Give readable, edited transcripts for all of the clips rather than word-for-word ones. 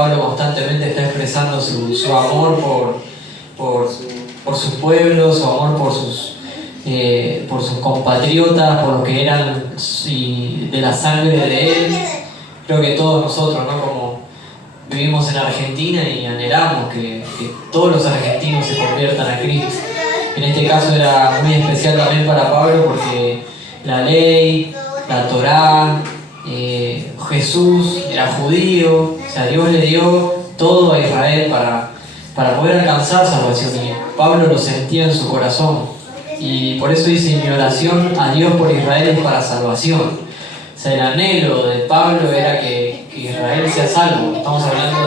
Pablo constantemente está expresando su amor por su pueblo, su amor por sus compatriotas, por los que eran de la sangre de él. Creo que todos nosotros, ¿no? Como vivimos en Argentina y anhelamos que todos los argentinos se conviertan a Cristo. En este caso era muy especial también para Pablo porque la ley, la Torá, Jesús era judío, o sea, Dios le dio todo a Israel para poder alcanzar salvación, y Pablo lo sentía en su corazón, y por eso dice: mi oración a Dios por Israel es para salvación. O sea, el anhelo de Pablo era que Israel sea salvo. Estamos hablando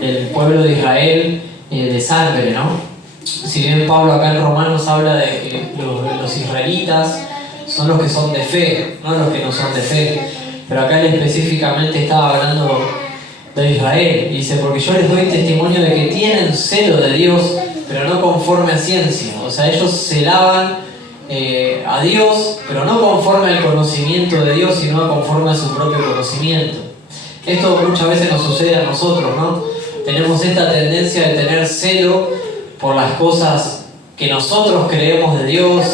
del pueblo de Israel, de sangre, ¿no? Si bien Pablo acá en Romanos habla de que los israelitas son los que son de fe, no los que no son de fe, pero acá él específicamente estaba hablando de Israel, y dice: porque yo les doy testimonio de que tienen celo de Dios, pero no conforme a ciencia. O sea, ellos celaban a Dios, pero no conforme al conocimiento de Dios, sino conforme a su propio conocimiento. Esto muchas veces nos sucede a nosotros, ¿no? Tenemos esta tendencia de tener celo por las cosas que nosotros creemos de Dios,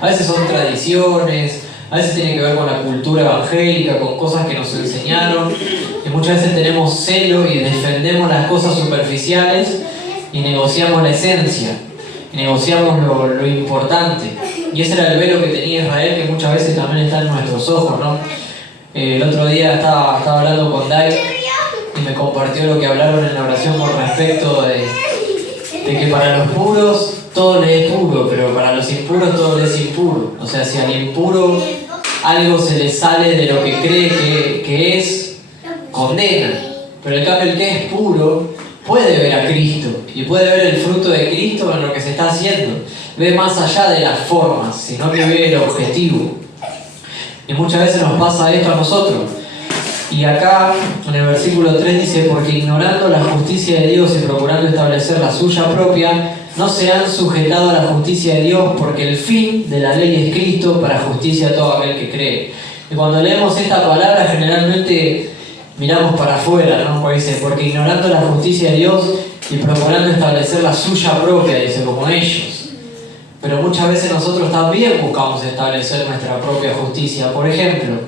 a veces son tradiciones, a veces tiene que ver con la cultura evangélica, con cosas que nos enseñaron, y muchas veces tenemos celo y defendemos las cosas superficiales y negociamos la esencia, y negociamos lo importante. Y ese era el velo que tenía Israel, que muchas veces también está en nuestros ojos, ¿no? El otro día estaba hablando con Dai y me compartió lo que hablaron en la oración con respecto de que para los puros todo le es puro, pero para los impuros todo le es impuro. O sea, si al impuro algo se le sale de lo que cree que es, condena. Pero en cambio el que es puro puede ver a Cristo y puede ver el fruto de Cristo en lo que se está haciendo. Ve más allá de las formas, sino que ve el objetivo. Y muchas veces nos pasa esto a nosotros. Y acá, en el versículo 3 dice: porque ignorando la justicia de Dios y procurando establecer la suya propia, no se han sujetado a la justicia de Dios, porque el fin de la ley es Cristo para justicia a todo aquel que cree. Y cuando leemos esta palabra, generalmente miramos para afuera, ¿no? Porque dice: porque ignorando la justicia de Dios y procurando establecer la suya propia, dice, como ellos. Pero muchas veces nosotros también buscamos establecer nuestra propia justicia. Por ejemplo,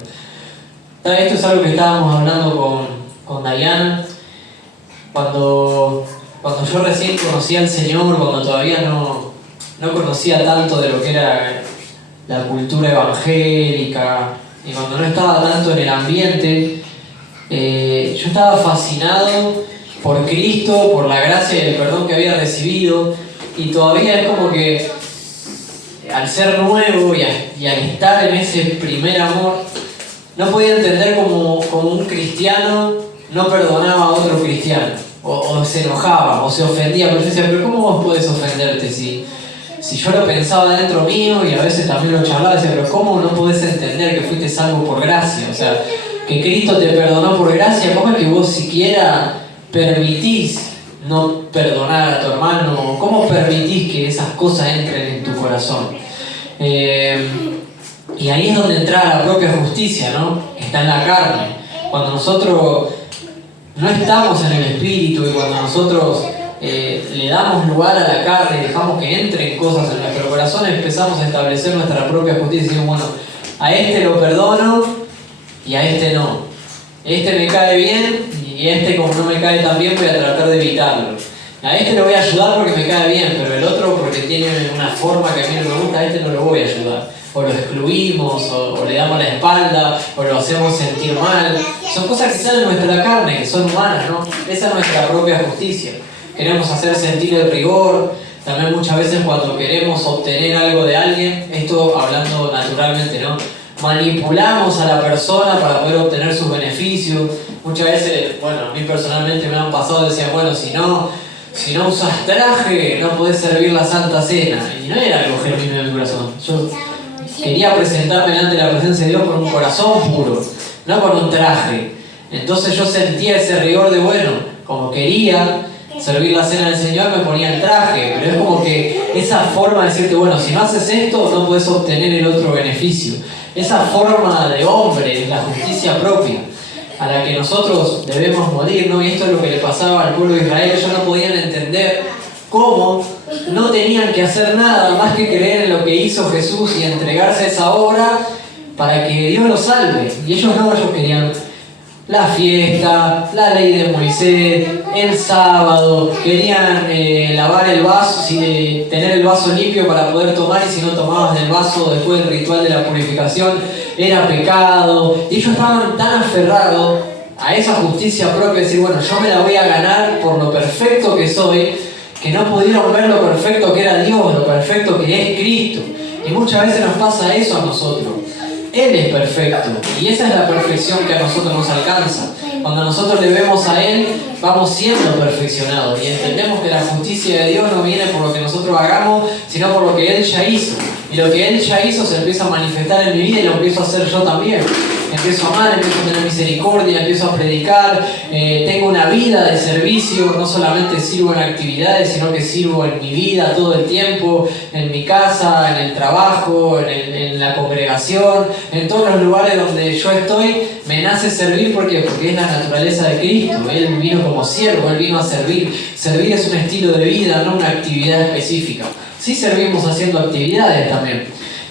esto es algo que estábamos hablando con Diana cuando yo recién conocí al Señor, cuando todavía no conocía tanto de lo que era la cultura evangélica, y cuando no estaba tanto en el ambiente. Yo estaba fascinado por Cristo, por la gracia y el perdón que había recibido, y todavía es como que al ser nuevo y al estar en ese primer amor, no podía entender como un cristiano no perdonaba a otro cristiano, o se enojaba, o se ofendía. Pero yo decía: pero ¿cómo vos podés ofenderte si yo lo pensaba dentro mío, y a veces también lo charlaba? Decía: pero ¿cómo no podés entender que fuiste salvo por gracia? O sea, que Cristo te perdonó por gracia. ¿Cómo es que vos siquiera permitís no perdonar a tu hermano? ¿Cómo permitís que esas cosas entren en tu corazón? Y ahí es donde entra la propia justicia, ¿no? Está en la carne. Cuando nosotros no estamos en el espíritu, y cuando nosotros le damos lugar a la carne y dejamos que entren cosas en nuestro corazón, empezamos a establecer nuestra propia justicia. Y decimos: bueno, a este lo perdono y a este no. Este me cae bien, y este, como no me cae tan bien, voy a tratar de evitarlo. A este lo voy a ayudar porque me cae bien, pero el otro, porque tiene una forma que a mí no me gusta, a este no lo voy a ayudar. O lo excluimos, o le damos la espalda, o lo hacemos sentir mal. Son cosas que salen de nuestra carne, que son humanas, ¿no? Esa es nuestra propia justicia. Queremos hacer sentir el rigor. También muchas veces cuando queremos obtener algo de alguien, esto hablando naturalmente, ¿no? Manipulamos a la persona para poder obtener sus beneficios. Muchas veces, bueno, a mí personalmente me han pasado, decían: bueno, si no usas traje, no podés servir la Santa Cena. Y no era algo genuino en mi corazón. Yo quería presentarme delante de la presencia de Dios con un corazón puro, no con un traje. Entonces yo sentía ese rigor de, bueno, como quería servir la cena del Señor, me ponía el traje. Pero es como que esa forma de decirte: bueno, si no haces esto, no puedes obtener el otro beneficio. Esa forma de hombre es la justicia propia. a la que nosotros debemos morir, ¿no? Y esto es lo que le pasaba al pueblo de Israel. Ellos no podían entender cómo no tenían que hacer nada más que creer en lo que hizo Jesús y entregarse a esa obra para que Dios los salve. Y ellos querían la fiesta, la ley de Moisés, el sábado, querían lavar el vaso, tener el vaso limpio para poder tomar, y si no tomabas del vaso después del ritual de la purificación era pecado. Y ellos estaban tan aferrados a esa justicia propia, de decir, bueno, yo me la voy a ganar por lo perfecto que soy, que no pudieron ver lo perfecto que era Dios, lo perfecto que es Cristo. Y muchas veces nos pasa eso a nosotros. Él es perfecto y esa es la perfección que a nosotros nos alcanza. Cuando nosotros le vemos a Él, vamos siendo perfeccionados y entendemos que la justicia de Dios no viene por lo que nosotros hagamos, sino por lo que Él ya hizo. Y lo que Él ya hizo se empieza a manifestar en mi vida y lo empiezo a hacer yo también. Empiezo a amar, empiezo a tener misericordia, empiezo a predicar, tengo una vida de servicio, no solamente sirvo en actividades, sino que sirvo en mi vida todo el tiempo, en mi casa, en el trabajo, en la congregación, en todos los lugares donde yo estoy, me nace servir. ¿Por qué? Porque es la naturaleza de Cristo. Él vino como siervo, Él vino a servir. Servir es un estilo de vida, no una actividad específica. Sí servimos haciendo actividades también,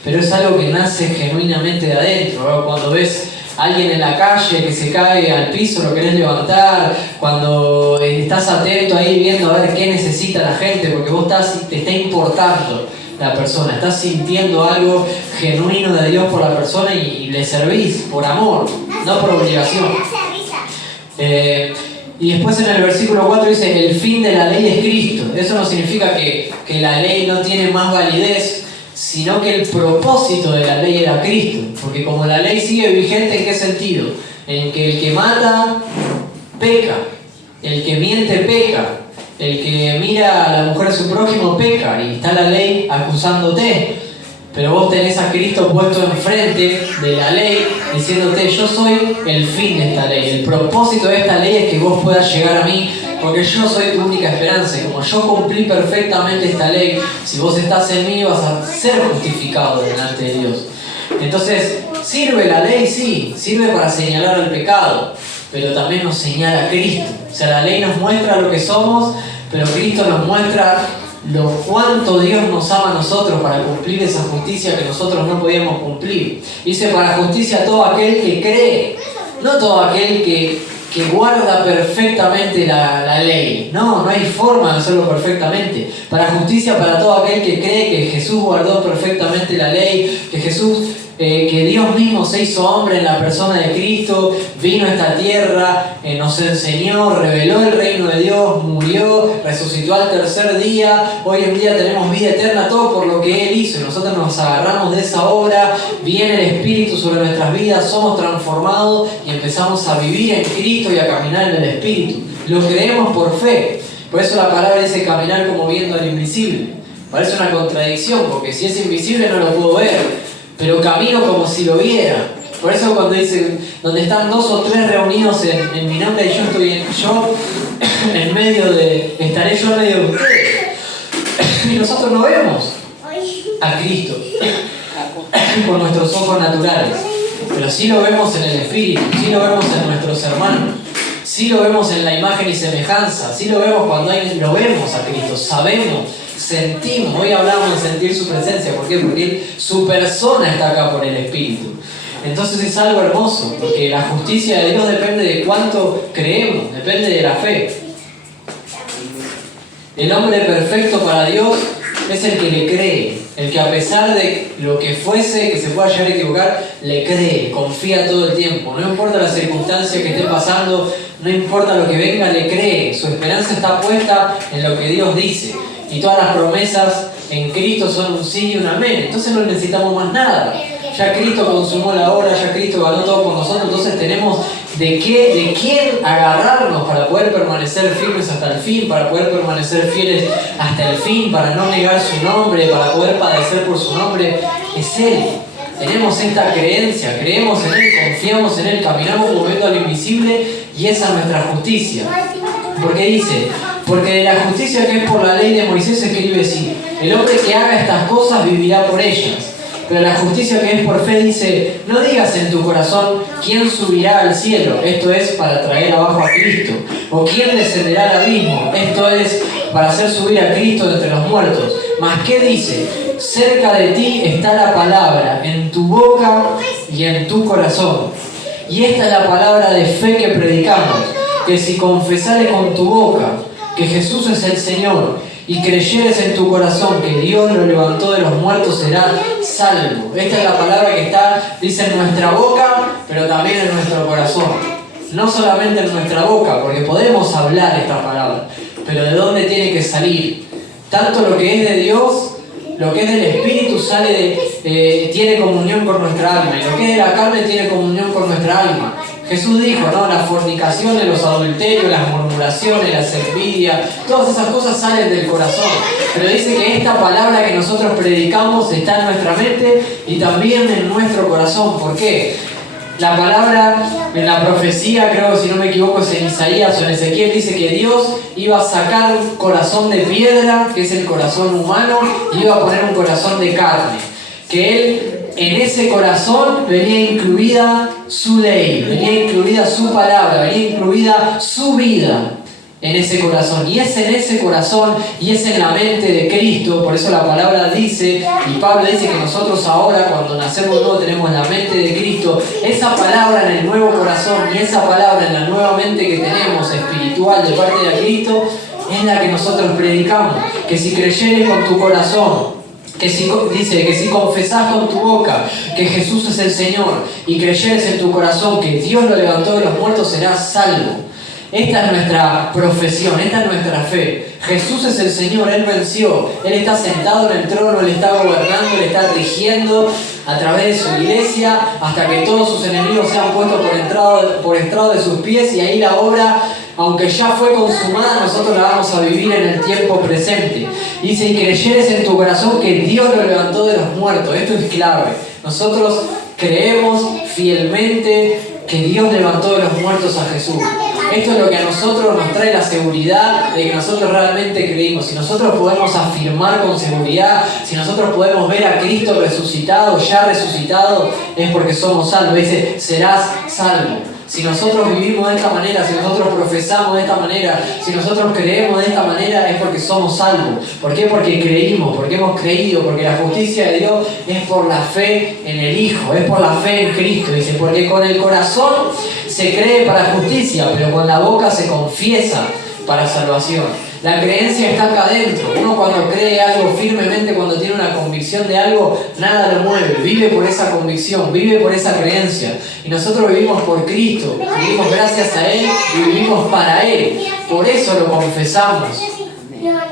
pero es algo que nace genuinamente de adentro, ¿no? Cuando ves a alguien en la calle que se cae al piso, lo querés levantar, cuando estás atento ahí viendo a ver qué necesita la gente, porque vos te está importando la persona, estás sintiendo algo genuino de Dios por la persona y le servís por amor, no por obligación. Y después en el versículo 4 dice, el fin de la ley es Cristo. Eso no significa que la ley no tiene más validez, sino que el propósito de la ley era Cristo. Porque como la ley sigue vigente, ¿en qué sentido? En que el que mata, peca. El que miente, peca. El que mira a la mujer de su prójimo, peca. Y está la ley acusándote. Pero vos tenés a Cristo puesto enfrente de la ley, diciéndote, yo soy el fin de esta ley. El propósito de esta ley es que vos puedas llegar a mí, porque yo soy tu única esperanza. Y como yo cumplí perfectamente esta ley, si vos estás en mí, vas a ser justificado delante de Dios. Entonces, ¿sirve la ley? Sí, sirve para señalar el pecado, pero también nos señala a Cristo. O sea, la ley nos muestra lo que somos, pero Cristo nos muestra lo cuánto Dios nos ama a nosotros para cumplir esa justicia que nosotros no podíamos cumplir. Dice, para justicia todo aquel que cree, no todo aquel que guarda perfectamente la ley. No hay forma de hacerlo perfectamente. Para justicia para todo aquel que cree que Jesús guardó perfectamente la ley, que Jesús, que Dios mismo se hizo hombre en la persona de Cristo, vino a esta tierra, nos enseñó, reveló el reino de Dios, murió, resucitó al tercer día. Hoy en día tenemos vida eterna, todo por lo que Él hizo. Nosotros nos agarramos de esa obra, viene el Espíritu sobre nuestras vidas, somos transformados y empezamos a vivir en Cristo y a caminar en el Espíritu. Lo creemos por fe. Por eso la palabra dice caminar como viendo al invisible. Parece una contradicción, porque si es invisible no lo puedo ver, pero camino como si lo viera. Por eso cuando dice, donde están 2 o 3 reunidos en mi nombre, y yo estoy en medio estaré yo en medio de ustedes. Y nosotros no vemos a Cristo con nuestros ojos naturales, pero sí lo vemos en el Espíritu, sí lo vemos en nuestros hermanos, sí lo vemos en la imagen y semejanza, sí lo vemos cuando lo vemos a Cristo, sabemos, sentimos. Hoy hablamos de sentir su presencia. ¿Por qué? Porque su persona está acá por el Espíritu. Entonces es algo hermoso, porque la justicia de Dios depende de cuánto creemos, depende de la fe. El hombre perfecto para Dios es el que le cree, el que a pesar de lo que fuese, que se pueda llegar a equivocar, le cree, confía todo el tiempo. No importa la circunstancia que esté pasando, no importa lo que venga, le cree. Su esperanza está puesta en lo que Dios dice. Y todas las promesas en Cristo son un sí y un amén. Entonces no necesitamos más nada. Ya Cristo consumó la obra, ya Cristo ganó todo por nosotros. Entonces tenemos de quién agarrarnos para poder permanecer firmes hasta el fin, para poder permanecer fieles hasta el fin, para no negar su nombre, para poder padecer por su nombre. Es Él. Tenemos esta creencia, creemos en Él, confiamos en Él, caminamos moviendo al invisible y esa es nuestra justicia. Porque dice, porque de la justicia que es por la ley de Moisés se escribe así: el hombre que haga estas cosas vivirá por ellas. Pero la justicia que es por fe dice, no digas en tu corazón quién subirá al cielo, esto es para traer abajo a Cristo, o quién descenderá al abismo, esto es para hacer subir a Cristo de entre los muertos. Mas ¿qué dice? Cerca de ti está la palabra, en tu boca y en tu corazón. Y esta es la palabra de fe que predicamos, que si confesares con tu boca que Jesús es el Señor y creyeres en tu corazón que Dios lo levantó de los muertos, serás salvo. Esta es la palabra que está, dice, en nuestra boca, pero también en nuestro corazón. No solamente en nuestra boca, porque podemos hablar esta palabra, pero ¿de dónde tiene que salir? Tanto lo que es de Dios, lo que es del Espíritu tiene comunión con nuestra alma, y lo que es de la carne tiene comunión con nuestra alma. Jesús dijo, ¿no? Las fornicaciones, los adulterios, las murmuraciones, las envidias, todas esas cosas salen del corazón. Pero dice que esta palabra que nosotros predicamos está en nuestra mente y también en nuestro corazón. ¿Por qué? La palabra en la profecía, creo si no me equivoco es en Isaías o en Ezequiel, dice que Dios iba a sacar un corazón de piedra, que es el corazón humano, y iba a poner un corazón de carne. Que Él, en ese corazón, venía incluida su ley, venía incluida su palabra, venía incluida su vida en ese corazón. Y es en ese corazón y es en la mente de Cristo. Por eso la palabra dice, y Pablo dice que nosotros ahora cuando nacemos de nuevo tenemos la mente de Cristo. Esa palabra en el nuevo corazón y esa palabra en la nueva mente que tenemos espiritual de parte de Cristo es la que nosotros predicamos. Que si creyeres con tu corazón, dice que si confesás con tu boca que Jesús es el Señor y creyeres en tu corazón que Dios lo levantó de los muertos, serás salvo. Esta es nuestra profesión, esta es nuestra fe. Jesús es el Señor, Él venció, Él está sentado en el trono, Él está gobernando, Él está rigiendo a través de su iglesia hasta que todos sus enemigos sean puestos por estrado de sus pies, y ahí la obra, aunque ya fue consumada, nosotros la vamos a vivir en el tiempo presente. Dice, y creyeres en tu corazón que Dios lo levantó de los muertos. Esto es clave. Nosotros creemos fielmente que Dios levantó de los muertos a Jesús. Esto es lo que a nosotros nos trae la seguridad de que nosotros realmente creímos. Si nosotros podemos afirmar con seguridad, si nosotros podemos ver a Cristo resucitado, ya resucitado, es porque somos salvos. Dice, serás salvo. Si nosotros vivimos de esta manera, si nosotros profesamos de esta manera, si nosotros creemos de esta manera, es porque somos salvos. ¿Por qué? Porque creímos, porque hemos creído, porque la justicia de Dios es por la fe en el Hijo, es por la fe en Cristo. Dice, porque con el corazón se cree para justicia, pero con la boca se confiesa para salvación. La creencia está acá adentro. Uno cuando cree algo firmemente, cuando tiene una convicción de algo, nada lo mueve. Vive por esa convicción, vive por esa creencia. Y nosotros vivimos por Cristo, vivimos gracias a Él y vivimos para Él. Por eso lo confesamos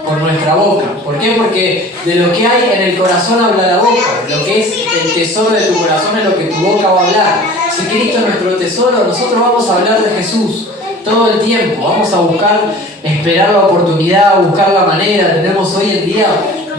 por nuestra boca. ¿Por qué? Porque de lo que hay en el corazón habla la boca. Lo que es el tesoro de tu corazón es lo que tu boca va a hablar. Si Cristo es nuestro tesoro, nosotros vamos a hablar de Jesús todo el tiempo. Vamos a buscar, esperar la oportunidad, buscar la manera. Tenemos hoy en día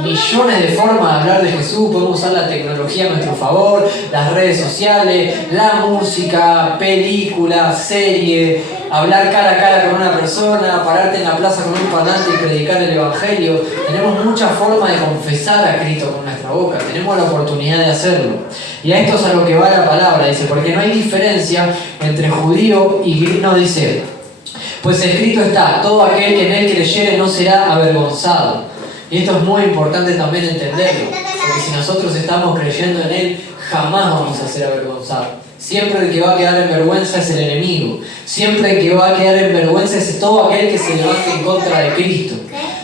millones de formas de hablar de Jesús. Podemos usar la tecnología a nuestro favor, las redes sociales, la música, películas, series, hablar cara a cara con una persona, pararte en la plaza con un parlante y predicar el Evangelio. Tenemos muchas formas de confesar a Cristo con nuestra boca. Tenemos la oportunidad de hacerlo. Y a esto es a lo que va la palabra. Dice, porque no hay diferencia entre judío y griego. No, dice, pues escrito está, todo aquel que en él creyere no será avergonzado. Y esto es muy importante también entenderlo, porque si nosotros estamos creyendo en Él, jamás vamos a ser avergonzados. Siempre el que va a quedar en vergüenza es el enemigo. Siempre el que va a quedar en vergüenza es todo aquel que se levante en contra de Cristo.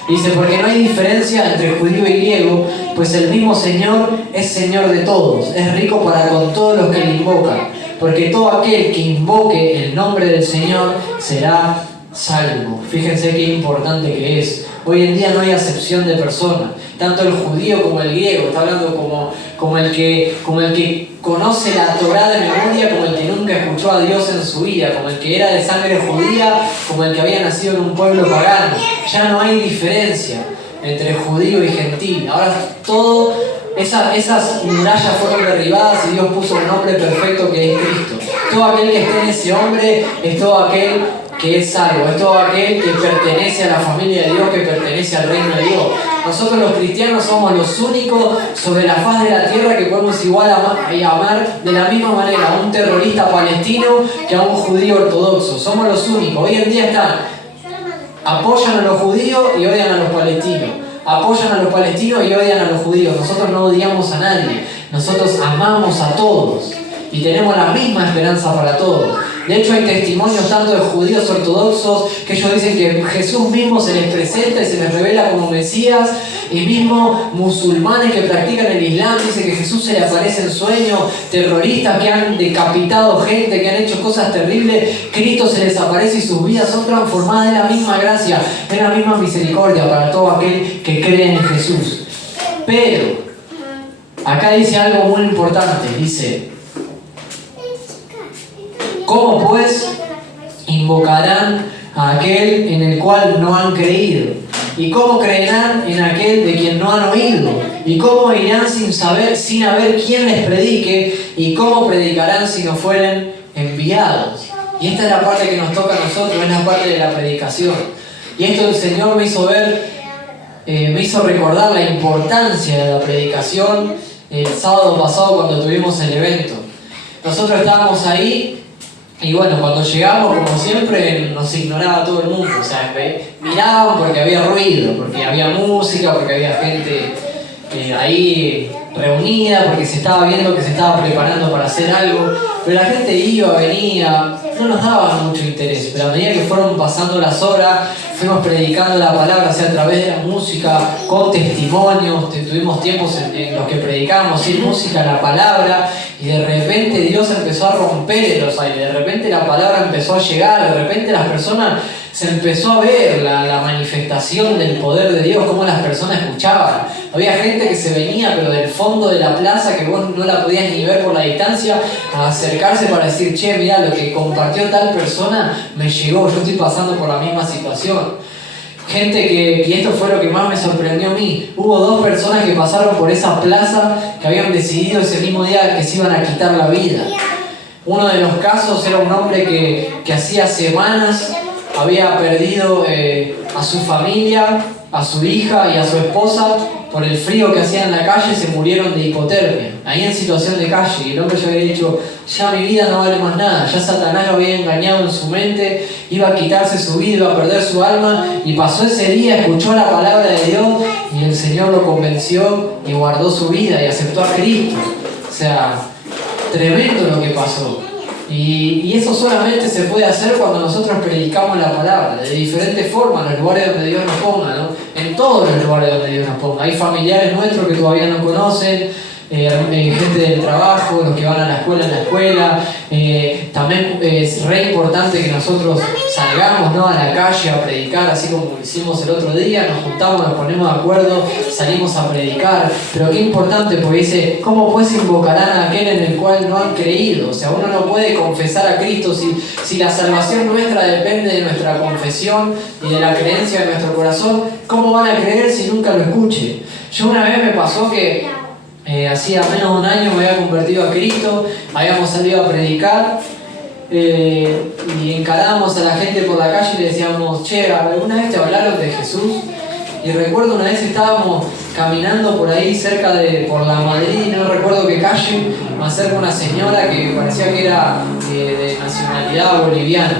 Dice, porque no hay diferencia entre judío y griego, pues el mismo Señor es Señor de todos, es rico para con todos los que le invocan. Porque todo aquel que invoque el nombre del Señor será salvo. Fíjense qué importante que es. Hoy en día no hay acepción de persona, tanto el judío como el griego. Está hablando como el que conoce la Torá de memoria, como el que nunca escuchó a Dios en su vida, como el que era de sangre judía, como el que había nacido en un pueblo pagano. Ya no hay diferencia entre judío y gentil. Ahora esas murallas fueron derribadas y Dios puso un hombre perfecto que es Cristo. Todo aquel que esté en ese hombre es todo aquel que es salvo, es todo aquel que pertenece a la familia de Dios, que pertenece al reino de Dios. Nosotros los cristianos somos los únicos sobre la faz de la tierra que podemos igual amar de la misma manera a un terrorista palestino que a un judío ortodoxo. Somos los únicos. Hoy en día apoyan a los judíos y odian a los palestinos. Apoyan a los palestinos y odian a los judíos. Nosotros no odiamos a nadie. Nosotros amamos a todos y tenemos la misma esperanza para todos. De hecho, hay testimonios tanto de judíos ortodoxos que ellos dicen que Jesús mismo se les presenta y se les revela como Mesías, y mismo musulmanes que practican el Islam dicen que Jesús se le aparece en sueños, terroristas que han decapitado gente, que han hecho cosas terribles, Cristo se les aparece y sus vidas son transformadas en la misma gracia, en la misma misericordia para todo aquel que cree en Jesús. Pero acá dice algo muy importante, dice: ¿cómo pues invocarán a aquel en el cual no han creído? ¿Y cómo creerán en aquel de quien no han oído? ¿Y cómo irán sin haber quien les predique? ¿Y cómo predicarán si no fueren enviados? Y esta es la parte que nos toca a nosotros, es la parte de la predicación. Y esto el Señor me hizo ver, me hizo recordar la importancia de la predicación el sábado pasado cuando tuvimos el evento. Nosotros estábamos ahí. Y bueno, cuando llegamos, como siempre, nos ignoraba todo el mundo. O sea, miraban porque había ruido, porque había música, porque había gente ahí reunida, porque se estaba viendo que se estaba preparando para hacer algo. Pero la gente iba, venía, no nos daba mucho interés. Pero a medida que fueron pasando las horas, fuimos predicando la palabra, o sea, a través de la música, con testimonios. Tuvimos tiempos en los que predicábamos sin música la palabra, y de repente Dios empezó a romper en los aires, de repente la palabra empezó a llegar, de repente las personas se empezó a ver la manifestación del poder de Dios, cómo las personas escuchaban. Había gente que se venía, pero del fondo de la plaza, que vos no la podías ni ver por la distancia, a acercarse para decir: che, mirá, lo que compartió tal persona me llegó, yo estoy pasando por la misma situación. Gente y esto fue lo que más me sorprendió a mí, hubo 2 personas que pasaron por esa plaza que habían decidido ese mismo día que se iban a quitar la vida. Uno de los casos era un hombre que hacía semanas había perdido a su familia, a su hija y a su esposa por el frío que hacía en la calle. Se murieron de hipotermia, ahí en situación de calle, y el hombre ya había dicho: ya mi vida no vale más nada, ya Satanás lo había engañado en su mente, iba a quitarse su vida, iba a perder su alma, y pasó ese día, escuchó la palabra de Dios y el Señor lo convenció y guardó su vida y aceptó a Cristo. O sea, tremendo lo que pasó. Y eso solamente se puede hacer cuando nosotros predicamos la palabra, de diferentes formas, en los lugares donde Dios nos ponga, ¿no? En todos los lugares donde Dios nos ponga. Hay familiares nuestros que todavía no conocen, gente del trabajo, los que van a la escuela. También es re importante que nosotros salgamos, ¿no?, a la calle a predicar, así como lo hicimos el otro día. Nos juntamos, nos ponemos de acuerdo, salimos a predicar. Pero qué importante, porque dice: ¿cómo pues invocarán a aquel en el cual no han creído? O sea, uno no puede confesar a Cristo si la salvación nuestra depende de nuestra confesión y de la creencia de nuestro corazón. ¿Cómo van a creer si nunca lo escuchen? Yo una vez me pasó que hacía menos de un año me había convertido a Cristo, habíamos salido a predicar y encarábamos a la gente por la calle y le decíamos: che, ¿alguna vez te hablaron de Jesús? Y recuerdo una vez estábamos caminando por ahí por la Madrid, no recuerdo qué calle, me acerca una señora que parecía que era de nacionalidad boliviana,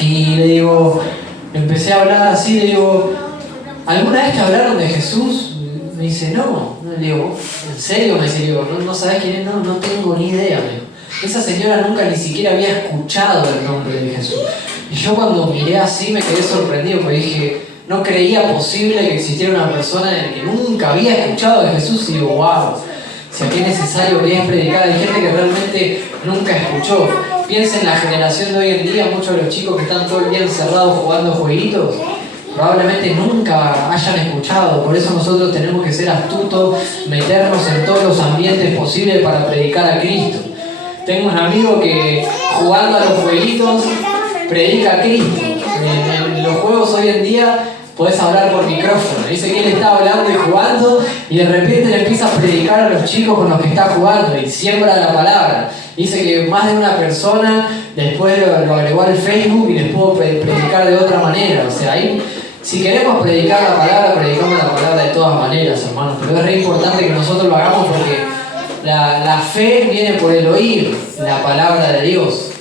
y le digo, empecé a hablar así, le digo: ¿alguna vez te hablaron de Jesús? Me dice: no. Le digo: ¿en serio? Me dice: ¿no sabes quién es? No tengo ni idea. Me dijo. Esa señora nunca ni siquiera había escuchado el nombre de Jesús. Y yo cuando miré así me quedé sorprendido, porque dije: no creía posible que existiera una persona en la que nunca había escuchado de Jesús. Y digo: wow, si aquí es necesario que es predicar. Hay gente que realmente nunca escuchó. Piensa en la generación de hoy en día, muchos de los chicos que están todo el día encerrados jugando jueguitos, probablemente nunca hayan escuchado. Por eso nosotros tenemos que ser astutos, meternos en todos los ambientes posibles para predicar a Cristo. Tengo un amigo que jugando a los jueguitos predica a Cristo. En los juegos hoy en día podés hablar por micrófono. Dice que él está hablando y jugando y de repente le empieza a predicar a los chicos con los que está jugando y siembra la palabra. Dice que más de una persona después lo agregó al Facebook y les pudo predicar de otra manera. O sea, ahí, si queremos predicar la palabra, predicamos la palabra de todas maneras, hermanos. Pero es re importante que nosotros lo hagamos porque la fe viene por el oír la palabra de Dios.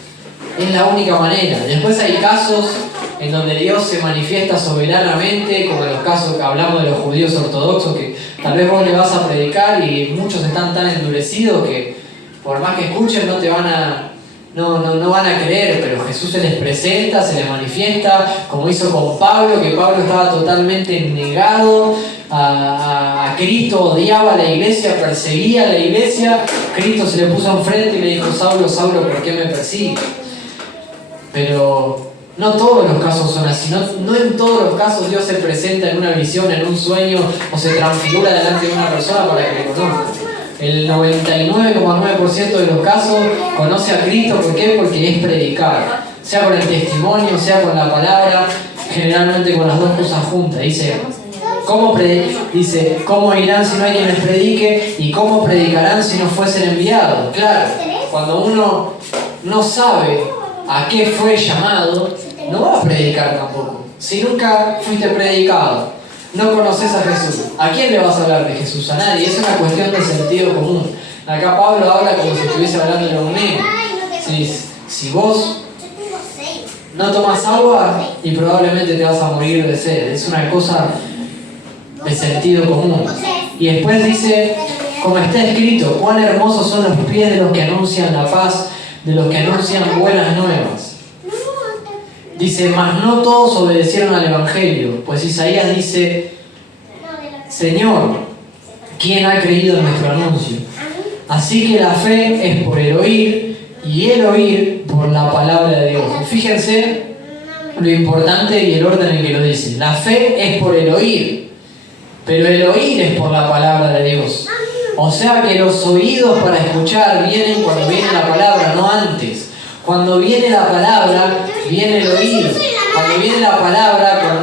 Es la única manera. Después hay casos en donde Dios se manifiesta soberanamente, como en los casos que hablamos de los judíos ortodoxos, que tal vez vos le vas a predicar y muchos están tan endurecidos que por más que escuchen no van a creer, pero Jesús se les presenta, se les manifiesta, como hizo con Pablo, que Pablo estaba totalmente negado a Cristo, odiaba a la iglesia, perseguía a la iglesia. Cristo se le puso enfrente y le dijo: Saulo, Saulo, ¿por qué me persigues? Pero no todos los casos son así, no en todos los casos Dios se presenta en una visión, en un sueño, o se transfigura delante de una persona para que le conozca. El 99,9% de los casos conoce a Cristo. ¿Por qué? Porque es predicar, sea con el testimonio, sea con la palabra, generalmente con las dos cosas juntas. Dice, ¿cómo irán si no hay quien les predique? ¿Y cómo predicarán si no fuesen enviados? Claro, cuando uno no sabe a qué fue llamado, no va a predicar tampoco. Si nunca fuiste predicado, no conoces a Jesús, ¿a quién le vas a hablar de Jesús? A nadie. Es una cuestión de sentido común. Acá Pablo habla como si estuviese hablando de un niño. Si vos no tomas agua y probablemente te vas a morir de sed. Es una cosa de sentido común. Y después dice, como está escrito, cuán hermosos son los pies de los que anuncian la paz, de los que anuncian buenas nuevas. Dice, mas no todos obedecieron al Evangelio, pues Isaías dice, Señor, ¿quién ha creído en nuestro anuncio? Así que la fe es por el oír, y el oír por la palabra de Dios. Fíjense lo importante y el orden en que lo dice. La fe es por el oír, pero el oír es por la palabra de Dios. O sea que los oídos para escuchar vienen cuando viene la palabra, no antes. Cuando viene la palabra, viene el oído. Cuando viene la palabra,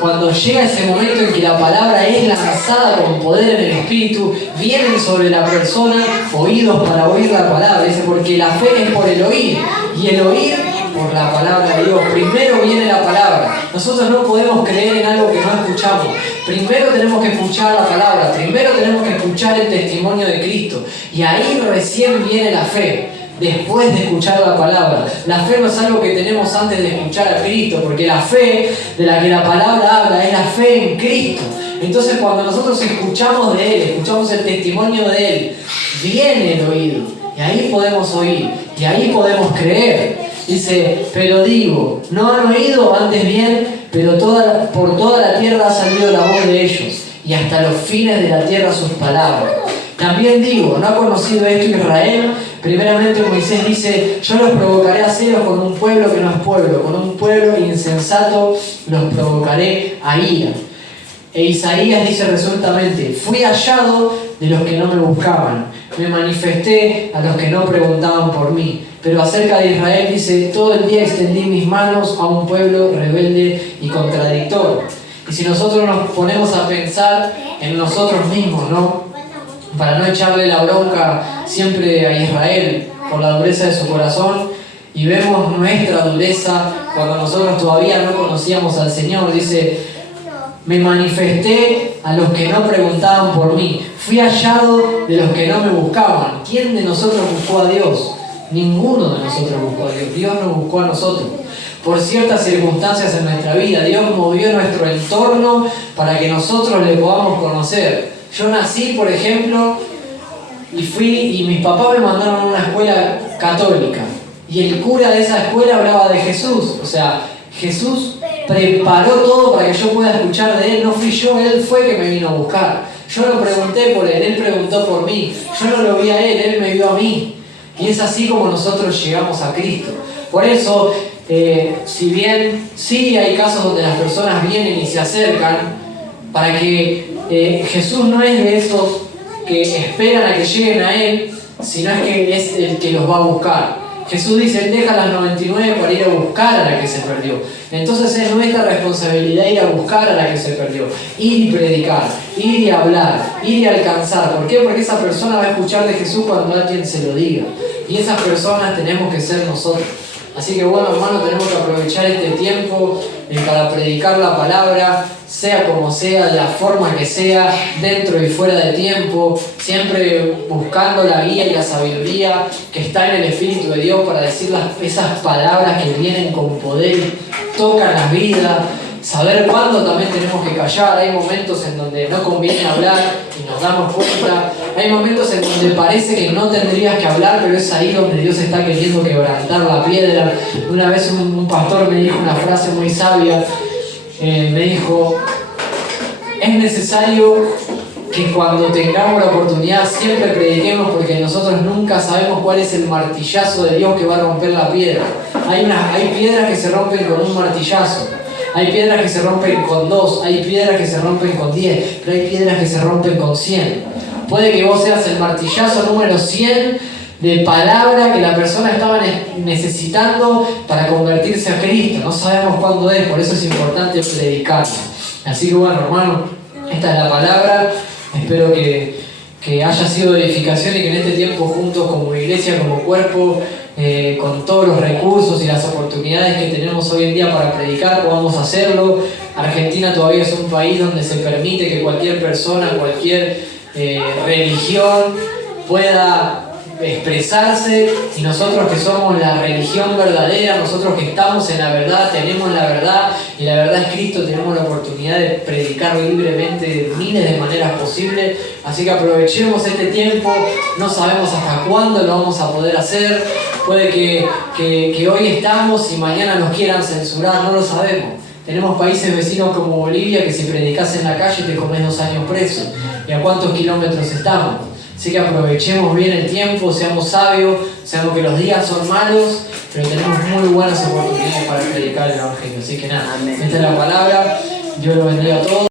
cuando llega ese momento en que la palabra es lanzada con poder en el Espíritu, vienen sobre la persona oídos para oír la palabra. Dice, porque la fe es por el oír, y el oír por la palabra de Dios. Primero viene la palabra. Nosotros no podemos creer en algo que no escuchamos. Primero tenemos que escuchar la palabra. Primero tenemos que escuchar el testimonio de Cristo. Y ahí recién viene la fe. Después de escuchar la palabra. La fe no es algo que tenemos antes de escuchar a Cristo, porque la fe de la que la palabra habla es la fe en Cristo. Entonces cuando nosotros escuchamos de Él, escuchamos el testimonio de Él, viene el oído. Y ahí podemos oír. Y ahí podemos creer. Dice, pero digo, no han oído, antes bien, pero por toda la tierra ha salido la voz de ellos, y hasta los fines de la tierra sus palabras. También digo, ¿no ha conocido esto Israel? Primeramente Moisés dice, yo los provocaré a celos con un pueblo que no es pueblo, con un pueblo insensato los provocaré a ira. E Isaías dice resueltamente, fui hallado de los que no me buscaban, me manifesté a los que no preguntaban por mí. Pero acerca de Israel dice, todo el día extendí mis manos a un pueblo rebelde y contradictorio. Y si nosotros nos ponemos a pensar en nosotros mismos, ¿no? Para no echarle la bronca siempre a Israel por la dureza de su corazón, y vemos nuestra dureza cuando nosotros todavía no conocíamos al Señor. Dice, me manifesté a los que no preguntaban por mí, fui hallado de los que no me buscaban. ¿Quién de nosotros buscó a Dios? Ninguno de nosotros buscó a Dios. Dios nos buscó a nosotros. Por ciertas circunstancias en nuestra vida, Dios movió nuestro entorno para que nosotros le podamos conocer. Yo nací, por ejemplo, y mis papás me mandaron a una escuela católica. Y el cura de esa escuela hablaba de Jesús. O sea, Jesús preparó todo para que yo pueda escuchar de Él. No fui yo, Él fue que me vino a buscar. Yo no pregunté por Él, Él preguntó por mí. Yo no lo vi a Él vio a mí. Y es así como nosotros llegamos a Cristo. Por eso, si bien sí hay casos donde las personas vienen y se acercan, para que Jesús no es de esos que esperan a que lleguen a Él, sino es que es el que los va a buscar. Jesús dice, Él deja las 99 para ir a buscar a la que se perdió. Entonces es nuestra responsabilidad ir a buscar a la que se perdió. Ir y predicar, ir y hablar, ir y alcanzar. ¿Por qué? Porque esa persona va a escuchar de Jesús cuando alguien se lo diga. Y esas personas tenemos que ser nosotros. Así que bueno, hermano, tenemos que aprovechar este tiempo para predicar la palabra, sea como sea, de la forma que sea, dentro y fuera de tiempo, siempre buscando la guía y la sabiduría que está en el Espíritu de Dios para decir esas palabras que vienen con poder, tocan las vidas. Saber cuándo también tenemos que callar. Hay momentos en donde no conviene hablar y nos damos cuenta. Hay momentos en donde parece que no tendrías que hablar, pero es ahí donde Dios está queriendo quebrantar la piedra. Una vez un pastor me dijo una frase muy sabia. Me dijo, es necesario que cuando tengamos la oportunidad siempre prediquemos, porque nosotros nunca sabemos cuál es el martillazo de Dios que va a romper la piedra. Hay piedras que se rompen con un martillazo. Hay piedras que se rompen con 2, hay piedras que se rompen con 10, pero hay piedras que se rompen con 100. Puede que vos seas el martillazo número 100 de palabra que la persona estaba necesitando para convertirse a Cristo. No sabemos cuándo es, por eso es importante predicar. Así que bueno, hermano, esta es la palabra. Espero que haya sido de edificación y que en este tiempo juntos como iglesia, como cuerpo, con todos los recursos y las oportunidades que tenemos hoy en día para predicar, podamos hacerlo. Argentina todavía es un país donde se permite que cualquier persona, cualquier religión pueda expresarse, y nosotros que somos la religión verdadera, nosotros que estamos en la verdad, tenemos la verdad, y la verdad es Cristo, tenemos la oportunidad de predicar libremente de miles de maneras posibles. Así que aprovechemos este tiempo, no sabemos hasta cuándo lo vamos a poder hacer. Puede que hoy estamos y mañana nos quieran censurar, no lo sabemos. Tenemos países vecinos como Bolivia que si predicas en la calle te comes 2 años preso. ¿Y a cuántos kilómetros estamos? Así que aprovechemos bien el tiempo, seamos sabios, sabemos que los días son malos, pero tenemos muy buenas oportunidades para predicar el Evangelio. Así que nada, esta es la palabra. Dios lo bendiga a todos.